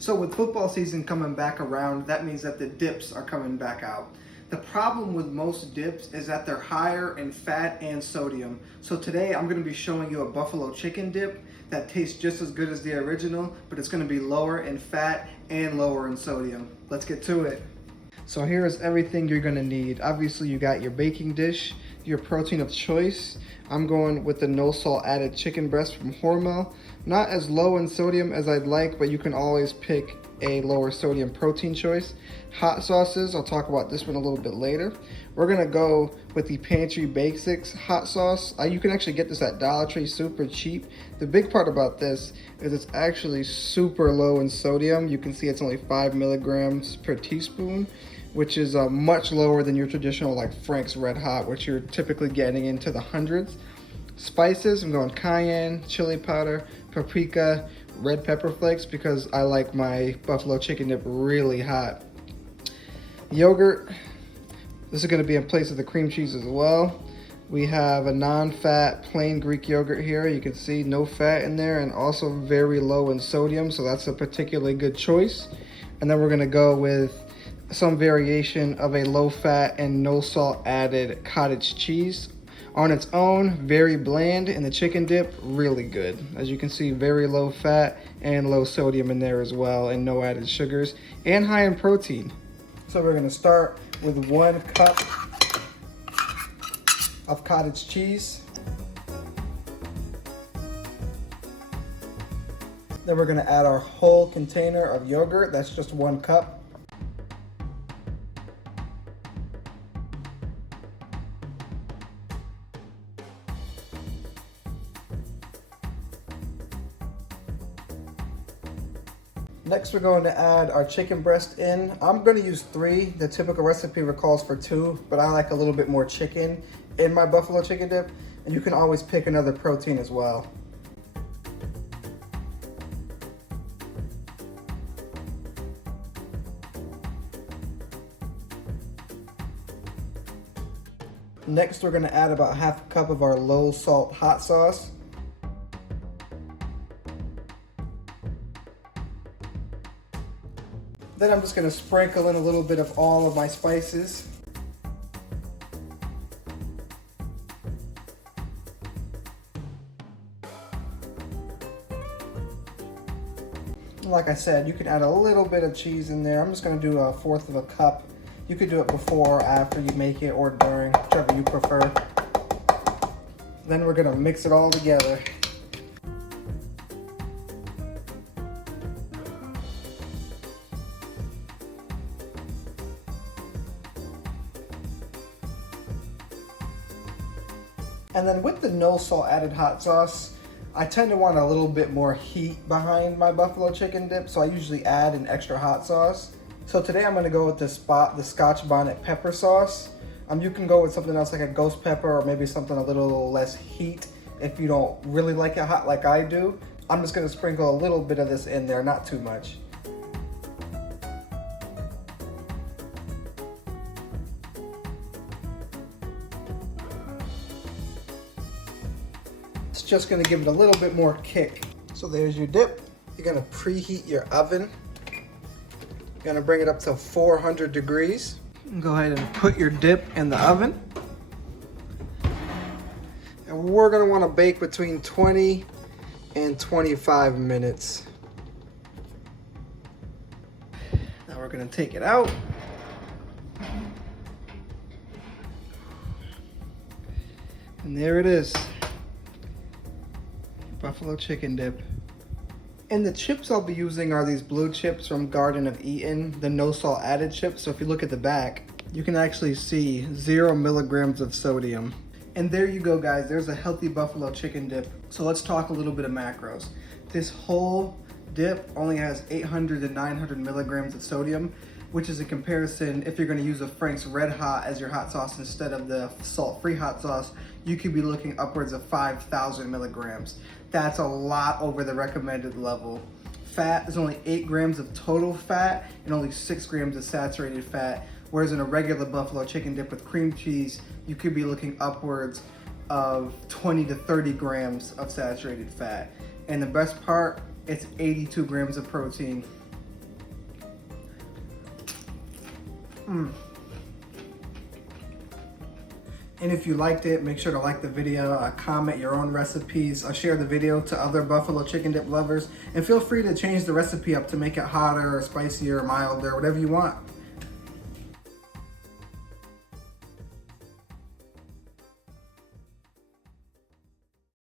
So with football season coming back around, that means that the dips are coming back out. The problem with most dips is that they're higher in fat and sodium. So today I'm going to be showing you a buffalo chicken dip that tastes just as good as the original, but it's going to be lower in fat and lower in sodium. Let's get to it. So here is everything you're going to need. Obviously you got your baking dish, your protein of choice. I'm going with the no salt added chicken breast from Hormel. Not as low in sodium as I'd like, but you can always pick a lower sodium protein choice. Hot sauces, I'll talk about this one a little bit later. We're gonna go with the Pantry Basics hot sauce. You can actually get this at Dollar Tree, super cheap. The big part about this is it's actually super low in sodium. You can see it's only 5 milligrams per teaspoon, which is much lower than your traditional like Frank's Red Hot, which you're typically getting into the hundreds. Spices, I'm going cayenne, chili powder, paprika, red pepper flakes because I like my buffalo chicken dip really hot. Yogurt, this is going to be in place of the cream cheese as well. We have a non-fat plain Greek yogurt here. You can see no fat in there and also very low in sodium, so that's a particularly good choice. And then we're going to go with some variation of a low fat and no salt added cottage cheese. On its own, very bland. In the chicken dip, really good. As you can see, very low fat and low sodium in there as well, and no added sugars, and high in protein. So we're gonna start with 1 cup of cottage cheese. Then we're gonna add our whole container of yogurt. That's just 1 cup. Next, we're going to add our chicken breast in. I'm going to use 3. The typical recipe calls for 2, but I like a little bit more chicken in my buffalo chicken dip, and you can always pick another protein as well. Next, we're going to add about 1/2 cup of our low salt hot sauce. Then I'm just going to sprinkle in a little bit of all of my spices. Like I said, you can add a little bit of cheese in there. I'm just going to do 1/4 of a cup. You could do it before or after you make it, or during, whichever you prefer. Then we're going to mix it all together. And then with the no salt added hot sauce, I tend to want a little bit more heat behind my buffalo chicken dip, so I usually add an extra hot sauce. So today I'm gonna go with the Scotch bonnet pepper sauce. You can go with something else like a ghost pepper or maybe something a little less heat if you don't really like it hot like I do. I'm just gonna sprinkle a little bit of this in there, not too much. It's just gonna give it a little bit more kick. So there's your dip. You're gonna preheat your oven. You're gonna bring it up to 400 degrees. Go ahead and put your dip in the oven. And we're gonna wanna bake between 20 and 25 minutes. Now we're gonna take it out. And there it is. Buffalo chicken dip. And the chips I'll be using are these blue chips from Garden of Eden, the no salt added chips. So if you look at the back, you can actually see 0 milligrams of sodium. And there you go, guys, there's a healthy buffalo chicken dip. So let's talk a little bit of macros. This whole dip only has 800 to 900 milligrams of sodium, which is a comparison. If you're gonna use a Frank's Red Hot as your hot sauce instead of the salt-free hot sauce, you could be looking upwards of 5,000 milligrams. That's a lot over the recommended level. Fat is only 8 grams of total fat and only 6 grams of saturated fat, whereas in a regular buffalo chicken dip with cream cheese, you could be looking upwards of 20 to 30 grams of saturated fat. And the best part, it's 82 grams of protein. And if you liked it, make sure to like the video, comment your own recipes, share the video to other buffalo chicken dip lovers, and feel free to change the recipe up to make it hotter or spicier or milder, whatever you want.